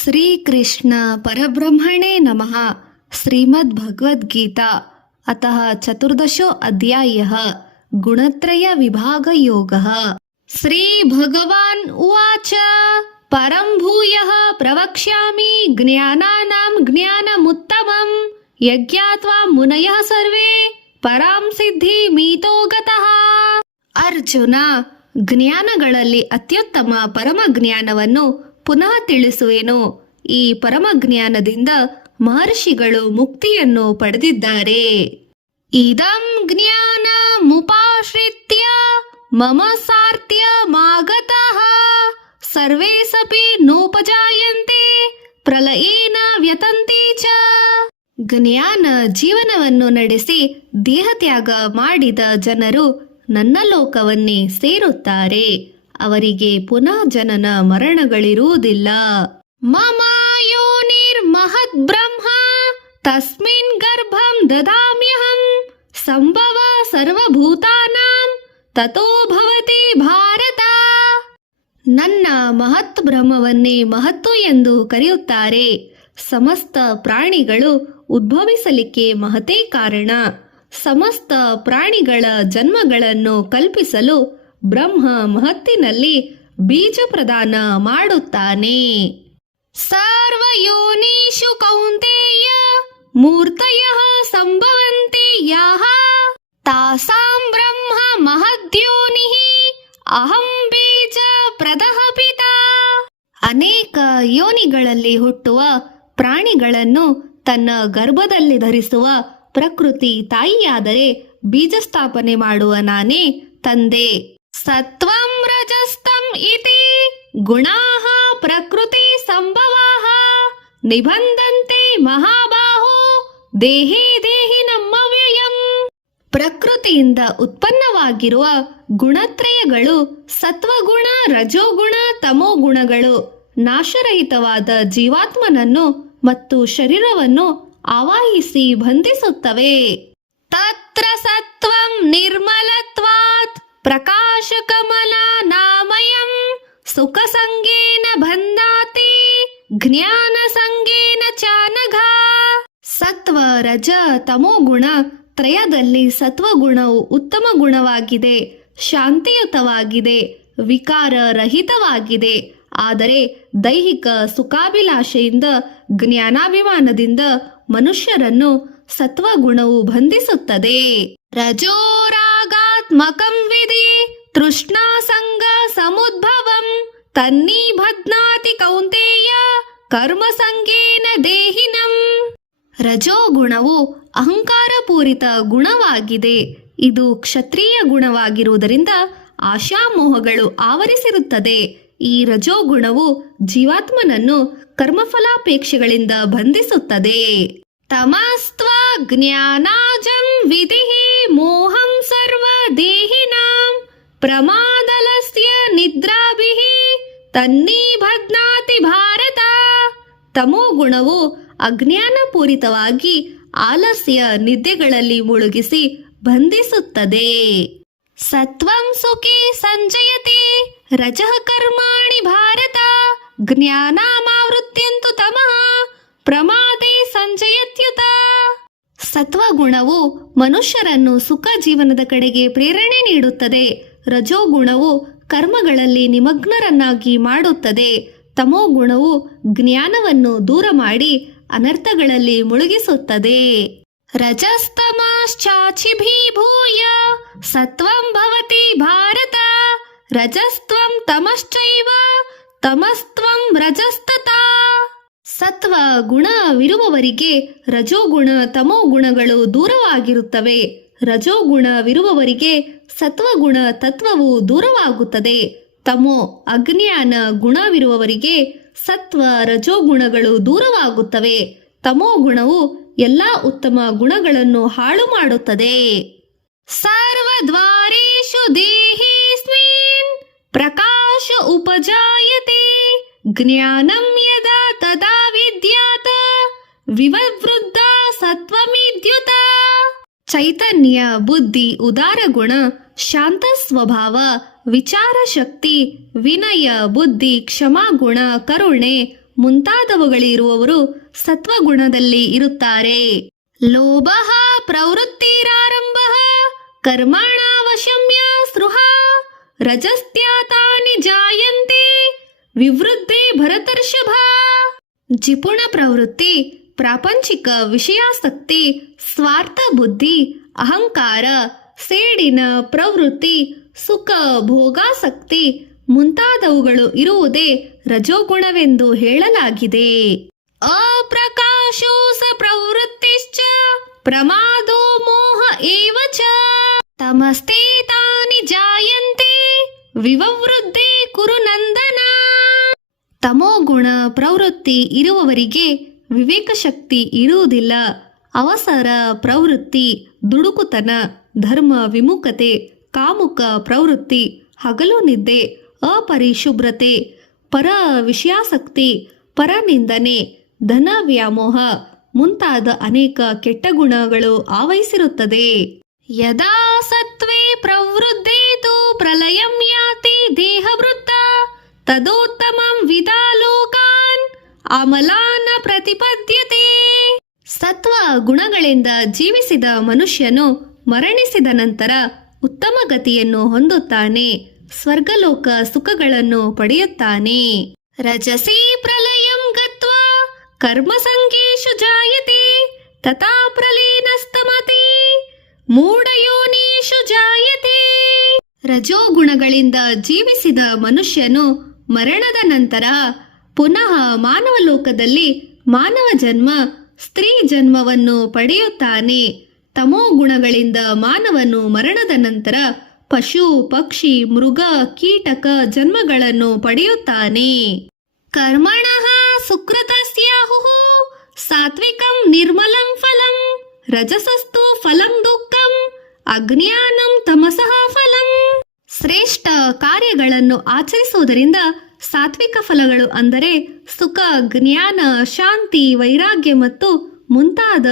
श्रीकृष्ण परब्रह्मणे नमः। श्रीमद्भगवद्गीता अतः चतुर्दशो अध्यायः गुणत्रय विभाग योगः। श्रीभगवान् उवाच परं भूयः प्रवक्ष्यामि ज्ञानानां ज्ञानमुत्तमं यज्ञात्वा मुनयः सर्वे परां सिद्धिमीतो गतः। ಅರ್ಜುನ, ಜ್ಞಾನಗಳಲ್ಲಿ ಅತ್ಯುತ್ತಮ ಪರಮ ಜ್ಞಾನವನ್ನು ಪುನಃ ತಿಳಿಸುವೆನು. ಈ ಪರಮ ಜ್ಞಾನದಿಂದ ಮಹರ್ಷಿಗಳು ಮುಕ್ತಿಯನ್ನು ಪಡೆದಿದ್ದಾರೆ. ಇದಂ ಜ್ಞಾನ ಮುಪಾಶ್ರಿತ್ಯ ಮಮ ಸಾರ್ಥ್ಯ ಮಾಗತಃ ಸರ್ವೇ ಸಪಿ ನೋಪಜಾಯಂತೆ ಪ್ರಲಯೇನ ವ್ಯತಂತಿ ಚ. ಜ್ಞಾನ ಜೀವನವನ್ನು ನಡೆಸಿ ದೇಹತ್ಯಾಗ ಮಾಡಿದ ಜನರು ನನ್ನ ಲೋಕವನ್ನೇ ಸೇರುತ್ತಾರೆ. ಅವರಿಗೆ ಪುನಃ ಜನನ ಮರಣಗಳಿರುವುದಿಲ್ಲ. ಮಮ ಯೋನಿರ್ಮಹದ್ ಬ್ರಹ್ಮ ತಸ್ಮಿನ್ ಗರ್ಭಂ ದದಾಮ್ಯಹಂ ಸಂಭವ ಸರ್ವಭೂತಾನಾಂ ತತೋ ಭವತಿ ಭಾರತ. ನನ್ನ ಮಹತ್ ಬ್ರಹ್ಮವನ್ನೇ ಮಹತ್ತು ಎಂದು ಕರೆಯುತ್ತಾರೆ. ಸಮಸ್ತ ಪ್ರಾಣಿಗಳು ಉದ್ಭವಿಸಲಿಕ್ಕೆ ಮಹತೇ ಕಾರಣ. ಸಮಸ್ತ ಪ್ರಾಣಿಗಳ ಜನ್ಮಗಳನ್ನು ಕಲ್ಪಿಸಲು ಬ್ರಹ್ಮ ಮಹತ್ತಿನಲ್ಲಿ ಬೀಜ ಪ್ರದಾನ ಮಾಡುತ್ತಾನೆ. ಸರ್ವಯೋನಿಷು ಕೌಂತೇಯ ಮೂರ್ತಯಃ ಸಂಭವಂತಿ ಯಾಃ ತಾಸಾಂ ಬ್ರಹ್ಮ ಮಹದ್ಯೋನಿಃ ಅಹಂ ಬೀಜ ಪ್ರದಃ ಪಿತಾ. ಅನೇಕ ಯೋನಿಗಳಲ್ಲಿ ಹುಟ್ಟುವ ಪ್ರಾಣಿಗಳನ್ನು ತನ್ನ ಗರ್ಭದಲ್ಲಿ ಧರಿಸುವ ಪ್ರಕೃತಿ ತಾಯಿಯಾದರೆ ಬೀಜ ಸ್ಥಾಪನೆ ಮಾಡುವ ನಾನೇ ತಂದೆ. ಸತ್ವಂ ರಜಸ್ತಂ ಇತಿ ಗುಣಾಃ ಪ್ರಕೃತಿ ಸಂಭವಾಃ ನಿಬಂಧಂತೆ ಮಹಾಬಾಹೋ ದೇಹಿ ದೇಹಿ ನಮ್ಮವ್ಯಯಂ. ಪ್ರಕೃತಿಯಿಂದ ಉತ್ಪನ್ನವಾಗಿರುವ ಗುಣತ್ರಯಗಳು ಸತ್ವಗುಣ, ರಜೋಗುಣ, ತಮೋಗುಣಗಳು ನಾಶರಹಿತವಾದ ಜೀವಾತ್ಮನನ್ನು ಮತ್ತು ಶರೀರವನ್ನು ಆವಾಹಿಸಿ ಬಂಧಿಸುತ್ತವೆ. ತತ್ರ ಸತ್ವಂ ನಿರ್ಮಲತ್ವಾತ್ ಪ್ರಕಾಶಕಮಲ ನಾಮಯಂ ಸುಖ ಸಂಗೇನ ಬಂಧಾತಿ ಜ್ಞಾನ ಸಂಗೇನ ಚಾನಘ. ಸತ್ವ, ರಜ, ತಮೋಗುಣ ತ್ರಯದಲ್ಲಿ ಸತ್ವಗುಣವು ಉತ್ತಮ ಗುಣವಾಗಿದೆ, ಶಾಂತಿಯುತವಾಗಿದೆ, ವಿಕಾರ ರಹಿತವಾಗಿದೆ. ಆದರೆ ದೈಹಿಕ ಸುಖಾಭಿಲಾಷೆಯಿಂದ, ಜ್ಞಾನಾಭಿಮಾನದಿಂದ ಮನುಷ್ಯರನ್ನು ಸತ್ವಗುಣವು ಬಂಧಿಸುತ್ತದೆ. ರಜೋರಾಗಾತ್ಮಕಂ ವಿಧಿ ತೃಷ್ಣಾ ಸಂಗ ಸಮುದ್ಭವಂ ತನ್ನಿಬಧ್ನಾತಿ ಕೌಂತೇಯ ಕರ್ಮ ಸಂಗೇನ ದೇಹಿನಂ. ರಜೋಗುಣವು ಅಹಂಕಾರಪೂರಿತ ಗುಣವಾಗಿದೆ. ಇದು ಕ್ಷತ್ರಿಯ ಗುಣವಾಗಿರುವುದರಿಂದ ಆಶಾಮೋಹಗಳು ಆವರಿಸಿರುತ್ತದೆ. ಈ ರಜೋಗುಣವು ಜೀವಾತ್ಮನನ್ನು ಕರ್ಮಫಲಾಪೇಕ್ಷೆಗಳಿಂದ ಬಂಧಿಸುತ್ತದೆ. ತಮಸ್ತ್ವ ಜ್ಞಾನಾಜಂ ವಿಧಿಃ ಮೋಹಂ ಸರ್ವ ದೇಹಿನಾಂ ಪ್ರಮಾದಲಸ್ಯ ನಿದ್ರಾಭಿಃ ತನ್ನಿಬಧ್ನಾತಿ ಭಾರತ. ತಮೋಗುಣವು ಅಜ್ಞಾನಪೂರಿತವಾಗಿ ಆಲಸ್ಯ ನಿದ್ದೆಗಳಲ್ಲಿ ಮುಳುಗಿಸಿ ಬಂಧಿಸುತ್ತದೆ. ಸತ್ವಂ ಸುಖೇ ಸಂಜಯತೆ ರಜಃ ಕರ್ಮಾಣಿ ಭಾರತ ಜ್ಞಾನಾಮಾವೃತ್ಯಂತು ತಮಃ ಪ್ರಮಾದೇ ಸಂಜಯತ್ಯುತ. ಸತ್ವಗುಣವು ಮನುಷ್ಯರನ್ನು ಸುಖ ಜೀವನದ ಕಡೆಗೆ ಪ್ರೇರಣೆ ನೀಡುತ್ತದೆ. ರಜೋಗುಣವು ಕರ್ಮಗಳಲ್ಲಿ ನಿಮಗ್ನರನ್ನಾಗಿ ಮಾಡುತ್ತದೆ. ತಮೋಗುಣವು ಜ್ಞಾನವನ್ನು ದೂರ ಮಾಡಿ ಅನರ್ಥಗಳಲ್ಲಿ ಮುಳುಗಿಸುತ್ತದೆ. ರಜಸ್ತಮಶ್ಚಾಚಿಭೀಭೂಯ ಸತ್ವಂ ಭವತಿ ಭಾರತ ರಜಸ್ತ್ವಂ ತಮಶ್ಚೈವ ತಮಸ್ತ್ವಂ ರಜಸ್ತತಾ. ಸತ್ವ ಗುಣವಿರುವವರಿಗೆ ರಜೋಗುಣ, ತಮೋಗುಣಗಳು ದೂರವಾಗಿರುತ್ತವೆ. ರಜೋಗುಣವಿರುವವರಿಗೆ ಸತ್ವಗುಣ ತತ್ವವು ದೂರವಾಗುತ್ತದೆ. ತಮೋ ಅಜ್ಞಾನ ಗುಣವಿರುವವರಿಗೆ ಸತ್ವ ರಜೋಗುಣಗಳು ದೂರವಾಗುತ್ತವೆ. ತಮೋಗುಣವು ಎಲ್ಲಾ ಉತ್ತಮ ಗುಣಗಳನ್ನು ಹಾಳು ಮಾಡುತ್ತದೆ. ಸರ್ವದ್ವಾರೇಷು ದೇಹೇಸ್ಮಿನ್ ಪ್ರಕಾಶ ಉಪಜಾಯತೆ ಜ್ಞಾನಂ ಯದಾ ತದಾ ವಿದ್ಯಾತ್ ವಿವವೃದ್ಧ ಸತ್ವಮಿದ್ಯುತ. ಚೈತನ್ಯ, ಬುದ್ಧಿ, ಉದಾರ ಗುಣ, ಶಾಂತ ಸ್ವಭಾವ, ವಿಚಾರ ಶಕ್ತಿ, ವಿನಯ, ಬುದ್ಧಿ, ಕ್ಷಮಾಗುಣ, ಕರುಣೆ ಮುಂತಾದವುಗಳಿರುವವರು ಸತ್ವಗುಣದಲ್ಲಿ ಇರುತ್ತಾರೆ. ಲೋಭ ಪ್ರವೃತ್ತಿರಾರಂಭ ಕರ್ಮಣಾವಶಮ್ಯ ಸ್ಪೃಹ ರಜಸ್ತ್ಯಾತಾನಿ ಜಾಯಂತೆ ವಿವೃದ್ಧಿ ಭರತರ್ಷಭ. ಜಿಪುಣ ಪ್ರವೃತ್ತಿ, ಪ್ರಾಪಂಚಿಕ ವಿಷಯಾಸಕ್ತಿ, ಸ್ವಾರ್ಥ ಬುದ್ಧಿ, ಅಹಂಕಾರ, ಸೇಡಿನ ಪ್ರವೃತ್ತಿ, ಸುಖ ಭೋಗಾಸಕ್ತಿ ಮುಂತಾದವುಗಳು ಇರುವುದೇ ರಜೋಗುಣವೆಂದು ಹೇಳಲಾಗಿದೆ. ಅಪ್ರಕಾಶೋ ಸ ಪ್ರವೃತ್ತಿಶ್ಚ ಪ್ರಮಾದೋ ಮೋಹ ಏವ ಚ ತಮಸ್ತೇತಾನಿ ಜಾಯಂತೆ ವಿವವೃದ್ಧಿ ಕುರು ನಂದನ. ತಮೋಗುಣ ಪ್ರವೃತ್ತಿ ಇರುವವರಿಗೆ ವಿವೇಕ ಶಕ್ತಿ ಇರುವುದಿಲ್ಲ. ಅವಸರ ಪ್ರವೃತ್ತಿ, ದುಡುಕುತನ, ಧರ್ಮ ವಿಮುಖತೆ, ಕಾಮುಕ ಪ್ರವೃತ್ತಿ, ಹಗಲು ನಿದ್ದೆ, ಅಪರಿಶುಭ್ರತೆ, ಪರ ವಿಷಯಾಸಕ್ತಿ, ಪರನಿಂದನೆ, ಧನ ವ್ಯಾಮೋಹ ಮುಂತಾದ ಅನೇಕ ಕೆಟ್ಟ ಗುಣಗಳು ಆವಹಿಸಿರುತ್ತದೆ. ಯದಾ ಸತ್ವೇ ಪ್ರವೃದ್ಧೇ ತು ಪ್ರಲಯಂ ಯಾತಿ ದೇಹವೃತ್ತ ತದೋತ್ತಮಂ ವಿದಾಲೋಕಾನ್ ಅಮಲಾನ ಪ್ರತಿಪದ್ಯತೆ. ಸತ್ವ ಗುಣಗಳಿಂದ ಜೀವಿಸಿದ ಮನುಷ್ಯನು ಮರಣಿಸಿದ ನಂತರ ಉತ್ತಮ ಗತಿಯನ್ನು ಹೊಂದುತ್ತಾನೆ, ಸ್ವರ್ಗಲೋಕ ಸುಖಗಳನ್ನು ಪಡೆಯುತ್ತಾನೆ. ರಜಸಿ ಪ್ರಲಯಂ ಗತ್ವಾ ಕರ್ಮಸಂಗೇಷು ಜಾಯತೆ ತಥಾ ಪ್ರಲೀನಸ್ತಮತಿ ಮೂಢಯೋನೀಷು ಜಾಯತೆ. ರಜೋಗುಣಗಳಿಂದ ಜೀವಿಸಿದ ಮನುಷ್ಯನು ಮರಣದ ನಂತರ ಪುನಃ ಮಾನವ ಲೋಕದಲ್ಲಿ ಮಾನವ ಜನ್ಮ, ಸ್ತ್ರೀ ಜನ್ಮವನ್ನು ಪಡೆಯುತ್ತಾನೆ. ತಮೋ ಗುಣಗಳಿಂದ ಮಾನವನು ಮರಣದ ನಂತರ ಪಶು, ಪಕ್ಷಿ, ಮೃಗ, ಕೀಟಕ ಜನ್ಮಗಳನ್ನು ಪಡೆಯುತ್ತಾನೆ. ಕರ್ಮಣಃ ಸುಕೃತಸ್ಯಾಹುಃ ಸಾತ್ವಿಕಂ ನಿರ್ಮಲಂ ಫಲಂ ರಜಸಸ್ತು ಫಲಂ ದುಃಖಂ ಅಜ್ಞಾನಂ ತಮಸಃ ಫಲಂ. ಶ್ರೇಷ್ಠ ಕಾರ್ಯಗಳನ್ನು ಆಚರಿಸುವುದರಿಂದ ಸಾತ್ವಿಕ ಫಲಗಳು ಅಂದರೆ ಸುಖ, ಜ್ಞಾನ, ಶಾಂತಿ, ವೈರಾಗ್ಯ ಮತ್ತು ಮುಂತಾದ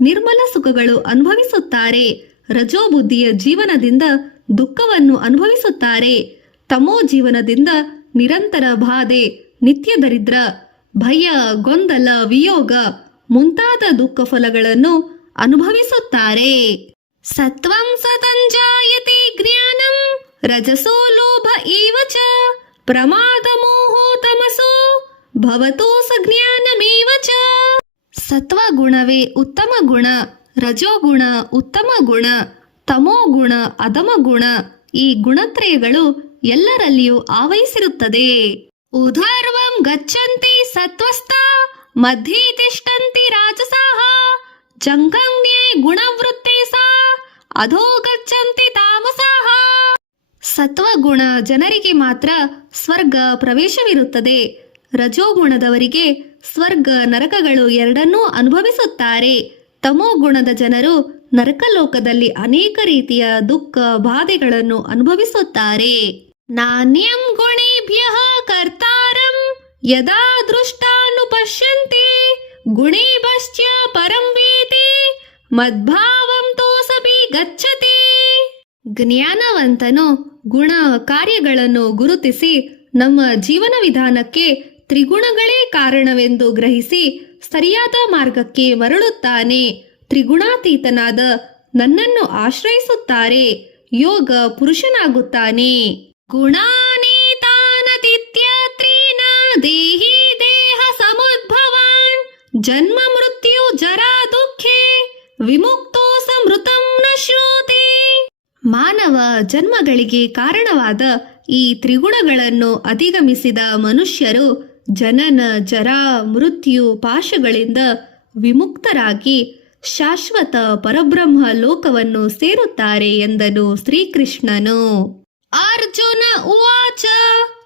ನಿರ್ಮಲ ಸುಖಗಳು ಅನುಭವಿಸುತ್ತಾರೆ. ರಜೋ ಬುದ್ಧಿಯ ಜೀವನದಿಂದ ದುಃಖವನ್ನು ಅನುಭವಿಸುತ್ತಾರೆ. ತಮೋ ಜೀವನದಿಂದ ನಿರಂತರ ಬಾಧೆ, ನಿತ್ಯ ದರಿದ್ರ, ಭಯ, ಗೊಂದಲ, ವಿಯೋಗ ಮುಂತಾದ ದುಃಖ ಫಲಗಳನ್ನು ಅನುಭವಿಸುತ್ತಾರೆ. ಸತ್ವಂ ಸತಂಜಾಯತೆ ಜ್ಞಾನಂ ರಜಸೋ ಲೋಭ ಏವ ಚ ಪ್ರಮಾದ ಮೋಹೋ ತಮಸೋ ಭವತೋ ಸಜ್ಞಾನಮೇವ ಚ. ಸತ್ವಗುಣವೇ ಉತ್ತಮ ಗುಣ, ರಜೋಗುಣ ಉತ್ತಮ ಗುಣ, ತಮೋಗುಣ ಅಧಮ ಗುಣ. ಈ ಗುಣತ್ರಯಗಳು ಎಲ್ಲರಲ್ಲಿಯೂ ಆವಹಿಸಿರುತ್ತದೆ. ಉಧರ್ವಂ ಗಚ್ಚಂತಿ ಸತ್ವಸ್ಥ ಮಧ್ಯೆ ತಿಷ್ಠಂತಿ ರಾಜಸಾಃ ಜಂಘನ್ಯೇ ಗುಣವೃತ್ತೇ ಸಾ ಅಧೋ ಗಚ್ಚಂತಿ ತಾಮಸಾಃ. ಸತ್ವಗುಣ ಜನರಿಗೆ ಮಾತ್ರ ಸ್ವರ್ಗ ಪ್ರವೇಶವಿರುತ್ತದೆ. ರಜೋಗುಣದವರಿಗೆ ಸ್ವರ್ಗ ನರಕಗಳು ಎರಡನ್ನೂ ಅನುಭವಿಸುತ್ತಾರೆ. ತಮೋಗುಣದ ಜನರು ನರಕಲೋಕದಲ್ಲಿ ಅನೇಕ ರೀತಿಯ ದುಃಖ ಬಾಧೆಗಳನ್ನು ಅನುಭವಿಸುತ್ತಾರೆ. ನಾಣ್ಯಂ ಗುಣೇಭ್ಯಃ ಕರ್ತಾರಂ ಯದಾ ದೃಷ್ಟಾನುಪಶ್ಯಂತೆ ಗುಣೇಭ್ಯಶ್ಚ ಪರಂ ವೇತೆ ಮದ್ಭಾವಂ ತೋಸಪಿ ಗಚ್ಚತೆ. ಜ್ಞಾನವಂತನು ಗುಣ ಕಾರ್ಯಗಳನ್ನು ಗುರುತಿಸಿ ನಮ್ಮ ಜೀವನ ವಿಧಾನಕ್ಕೆ ತ್ರಿಗುಣಗಳೇ ಕಾರಣವೆಂದು ಗ್ರಹಿಸಿ ಸರಿಯಾದ ಮಾರ್ಗಕ್ಕೆ ಮರಳುತ್ತಾನೆ. ತ್ರಿಗುಣಾತೀತನಾದ ನನ್ನನ್ನು ಆಶ್ರಯಿಸುತ್ತಾರೆ, ಯೋಗ ಪುರುಷನಾಗುತ್ತಾನೆ. ಗುಣಾನೇತಾನತಿತ್ಯತ್ರೇನ ದೇಹಿ ದೇಹ ಸಮುದ್ಭವಾನ್ ಜನ್ಮ ಮೃತ್ಯು ಜರಾ ದುಃಖೇ ವಿಮುಕ್ತೋ ಸಮೃತಂ ನ ಶ್ರೋತೆ. ಮಾನವ ಜನ್ಮಗಳಿಗೆ ಕಾರಣವಾದ ಈ ತ್ರಿಗುಣಗಳನ್ನು ಅಧಿಗಮಿಸಿದ ಮನುಷ್ಯರು ಜನನ, ಜರಾ, ಮೃತ್ಯು ಪಾಶಗಳಿಂದ ವಿಮುಕ್ತರಾಗಿ ಶಾಶ್ವತ ಪರಬ್ರಹ್ಮ ಲೋಕವನ್ನು ಸೇರುತ್ತಾರೆ ಎಂದನು ಶ್ರೀಕೃಷ್ಣನು. ಅರ್ಜುನ ಉವಾಚ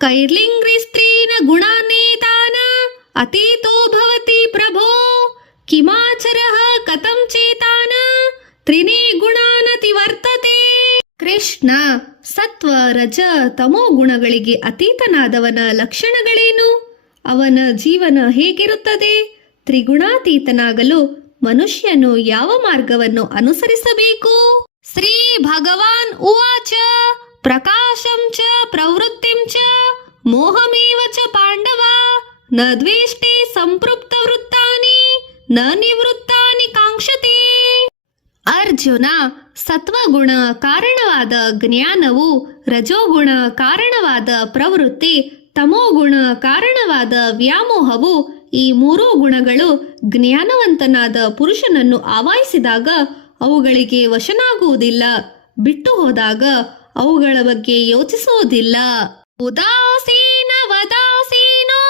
ಕೈರ್ಲಿಂಗ್ರಿ ಸ್ತ್ರೀನ ಗುಣಾನೇತಾನ ಅತೀತೋ ಭವತಿ ಪ್ರಭೋ ಕಿಮಾಚರಃ ಕಥಂ ಚೇತಾನ ತ್ರಿನೇ ಗುಣಾನತಿ ವರ್ತತೆ. ಕೃಷ್ಣ, ಸತ್ವ, ರಜ, ತಮೋ ಗುಣಗಳಿಗೆ ಅತೀತನಾದವನ ಲಕ್ಷಣಗಳೇನು? ಅವನ ಜೀವನ ಹೇಗಿರುತ್ತದೆ? ತ್ರಿಗುಣಾತೀತನಾಗಲು ಮನುಷ್ಯನು ಯಾವ ಮಾರ್ಗವನ್ನು ಅನುಸರಿಸಬೇಕು? ಶ್ರೀ ಭಗವಾನ್ ಉವಾಚ ಪ್ರಕಾಶಂ ಚ ಪ್ರವೃತ್ತಿಂ ಚ ಮೋಹಮೇವ ಚ ಪಾಂಡವ ನ ದ್ವೇಷ್ಟೇ ಸಂಪೃಕ್ತ ವೃತ್ತಾನಿ ನ ನಿವೃತ್ತಾನಿ ಕಾಂಕ್ಷತೆ. ಅರ್ಜುನ, ಸತ್ವಗುಣ ಕಾರಣವಾದ ಜ್ಞಾನವು, ರಜೋಗುಣ ಕಾರಣವಾದ ಪ್ರವೃತ್ತಿ, ತಮೋಗುಣ ಕಾರಣವಾದ ವ್ಯಾಮೋಹವು, ಈ ಮೂರೂ ಗುಣಗಳು ಜ್ಞಾನವಂತನಾದ ಪುರುಷನನ್ನು ಆವಾಹಿಸಿದಾಗ ಅವುಗಳಿಗೆ ವಶನಾಗುವುದಿಲ್ಲ. ಬಿಟ್ಟು ಹೋದಾಗ ಅವುಗಳ ಬಗ್ಗೆ ಯೋಚಿಸುವುದಿಲ್ಲ. ಉದಾಸೀನ ವದಾಸೀನೋ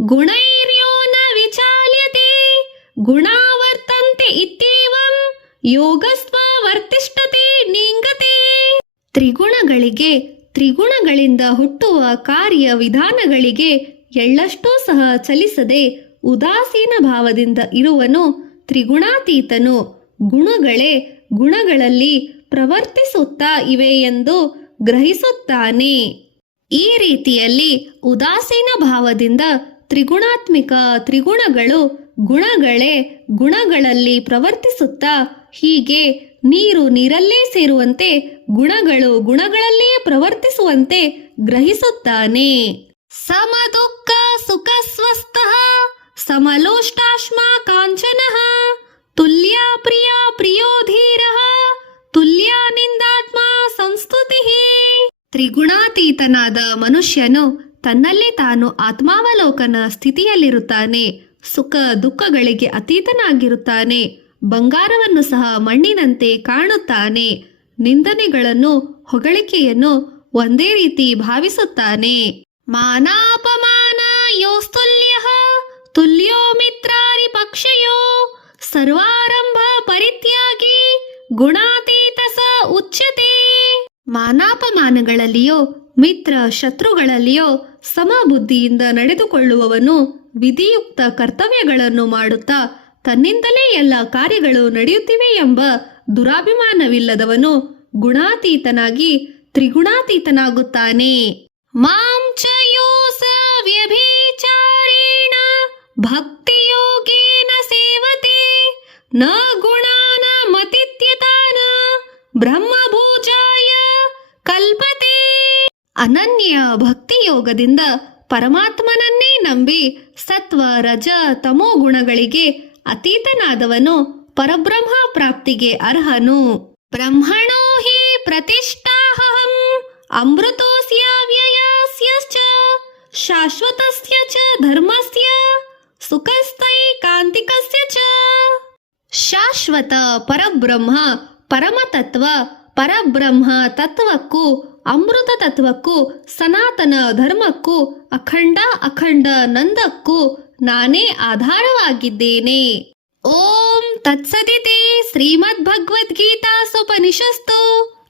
ಗುಣೈರ್ಯೋ ನ ವಿಚಾಲ್ಯತೆ ಗುಣಾವರ್ತಂತೆ ಇತ್ಯೇವಂ ಯೋಗಸ್ವ ವರ್ತಿಷ್ಠತೆ ನಿಂಗತೆ. ತ್ರಿಗುಣಗಳಿಗೆ, ತ್ರಿಗುಣಗಳಿಂದ ಹುಟ್ಟುವ ಕಾರ್ಯ ವಿಧಾನಗಳಿಗೆ ಎಳ್ಳಷ್ಟೂ ಸಹ ಚಲಿಸದೆ ಉದಾಸೀನ ಭಾವದಿಂದ ಇರುವನು ತ್ರಿಗುಣಾತೀತನು. ಗುಣಗಳೇ ಗುಣಗಳಲ್ಲಿ ಪ್ರವರ್ತಿಸುತ್ತಾ ಇವೆ ಎಂದು ಗ್ರಹಿಸುತ್ತಾನೆ. ಈ ರೀತಿಯಲ್ಲಿ ಉದಾಸೀನ ಭಾವದಿಂದ ತ್ರಿಗುಣಾತ್ಮಿಕ ತ್ರಿಗುಣಗಳು ಗುಣಗಳೇ ಗುಣಗಳಲ್ಲಿ ಪ್ರವರ್ತಿಸುತ್ತಾ, ಹೀಗೆ ನೀರು ನೀರಲ್ಲೇ ಸೇರುವಂತೆ ಗುಣಗಳು ಗುಣಗಳಲ್ಲೇ ಪ್ರವರ್ತಿಸುವಂತೆ ಗ್ರಹಿಸುತ್ತಾನೆ. ಸಮದುಃಖ ಸುಖ ಸ್ವಸ್ಥಃ ಸಮಲೋಷ್ಟಾಶ್ಮ ಕಾಂಚನಃ ತುಲ್ಯ ಪ್ರಿಯ ಪ್ರಿಯೋ ಧೀರಃ ತುಲ್ಯ ನಿಂದಾತ್ಮ ಸಂಸ್ತುತಿಃ. ತ್ರಿಗುಣಾತೀತನಾದ ಮನುಷ್ಯನು ತನ್ನಲ್ಲೇ ತಾನು ಆತ್ಮಾವಲೋಕನ ಸ್ಥಿತಿಯಲ್ಲಿರುತ್ತಾನೆ. ಸುಖ ದುಃಖಗಳಿಗೆ ಅತೀತನಾಗಿರುತ್ತಾನೆ. ಬಂಗಾರವನ್ನು ಸಹ ಮಣ್ಣಿನಂತೆ ಕಾಣುತ್ತಾನೆ. ನಿಂದನೆಗಳನ್ನು ಹೊಗಳಿಕೆಯನ್ನು ಒಂದೇ ರೀತಿ ಭಾವಿಸುತ್ತಾನೆ. ಮಾನಾಪಮಾನ ಯೋಸ್ತುಲ್ಯಃ ತುಲ್ಯೋ ಮಿತ್ರಾರಿ ಪಕ್ಷಯೋ ಸರ್ವಾರಂಭ ಪರಿತ್ಯಾಗಿ ಗುಣಾತೀತ ಸ ಉಚ್ಯತೆ. ಮಾನಾಪಮಾನಗಳಲ್ಲಿಯೋ ಮಿತ್ರ ಶತ್ರುಗಳಲ್ಲಿಯೋ ಸಮಬುದ್ಧಿಯಿಂದ ನಡೆದುಕೊಳ್ಳುವವನು ವಿಧಿಯುಕ್ತ ಕರ್ತವ್ಯಗಳನ್ನು ಮಾಡುತ್ತಾ ತನ್ನಿಂದಲೇ ಎಲ್ಲ ಕಾರ್ಯಗಳು ನಡೆಯುತ್ತಿವೆ ಎಂಬ ದುರಾಭಿಮಾನವಿಲ್ಲದವನು ಗುಣಾತೀತನಾಗಿ ತ್ರಿಗುಣಾತೀತನಾಗುತ್ತಾನೆ. ಮಾಂ ಚ ಯೋ ಸ ವ್ಯಭಿಚಾರೇಣ ಭಕ್ತಿಯೋಗೇನ ಸೇವತೆ ನ ಗುಣಾನ ಮತಿತ್ಯತಾನ ಬ್ರಹ್ಮಭೂಜಾಯ ಕಲ್ಪತೆ. ಅನನ್ಯ ಭಕ್ತಿಯೋಗದಿಂದ ಪರಮಾತ್ಮನನ್ನೇ ನಂಬಿ ಸತ್ವ ರಜ ತಮೋ ಗುಣಗಳಿಗೆ ಅತೀತನಾದವನು ಪರಬ್ರಹ್ಮ ಪ್ರಾಪ್ತಿಗೆ ಅರ್ಹನು. ಬ್ರಹ್ಮಣೋ ಹಿ ಪ್ರತಿಷ್ಠಾಹಂ ಅಮೃತೋಸ್ಯ ವ್ಯಯಸ್ಯ ಶಾಶ್ವತಸ್ಯ ಚ ಧರ್ಮಸ್ಯ ಸುಖಸ್ಥೈಕಾಂತಿಕಸ್ಯ ಚ. ಶಾಶ್ವತ ಪರಬ್ರಹ್ಮ ಪರಮತತ್ವ ಪರಬ್ರಹ್ಮ ತತ್ವಕ್ಕೂ ಅಮೃತ ತತ್ವಕ್ಕೂ ಸನಾತನ ಧರ್ಮಕ್ಕೂ ಅಖಂಡ ಅಖಂಡ ನಂದಕ್ಕೂ ನಾನೇ ಆಧಾರವಾಗಿದ್ದೇನೆ. ಓಂ ತತ್ಸದಿತಿ ಶ್ರೀಮದ್ ಭಗವದ್ಗೀತಾಸುಪನಿಷತ್ಸು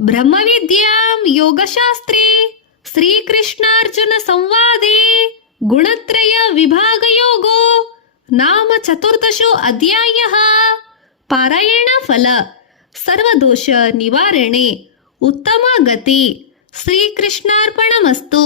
ಬ್ರಹ್ಮವಿದ್ಯಾಂ ಯೋಗಶಾಸ್ತ್ರೇ ಶ್ರೀಕೃಷ್ಣಾರ್ಜುನ ಸಂವಾದೇ ಗುಣತ್ರಯ ವಿಭಾಗಯೋಗೋ ನಾಮ ಚತುರ್ದಶೋ ಅಧ್ಯಾಯಃ. ಪಾರಾಯಣ ಫಲ ಸರ್ವದೋಷ ನಿವಾರಣೆ, ಉತ್ತಮ ಗತಿ. ಶ್ರೀಕೃಷ್ಣಾರ್ಪಣಮಸ್ತು.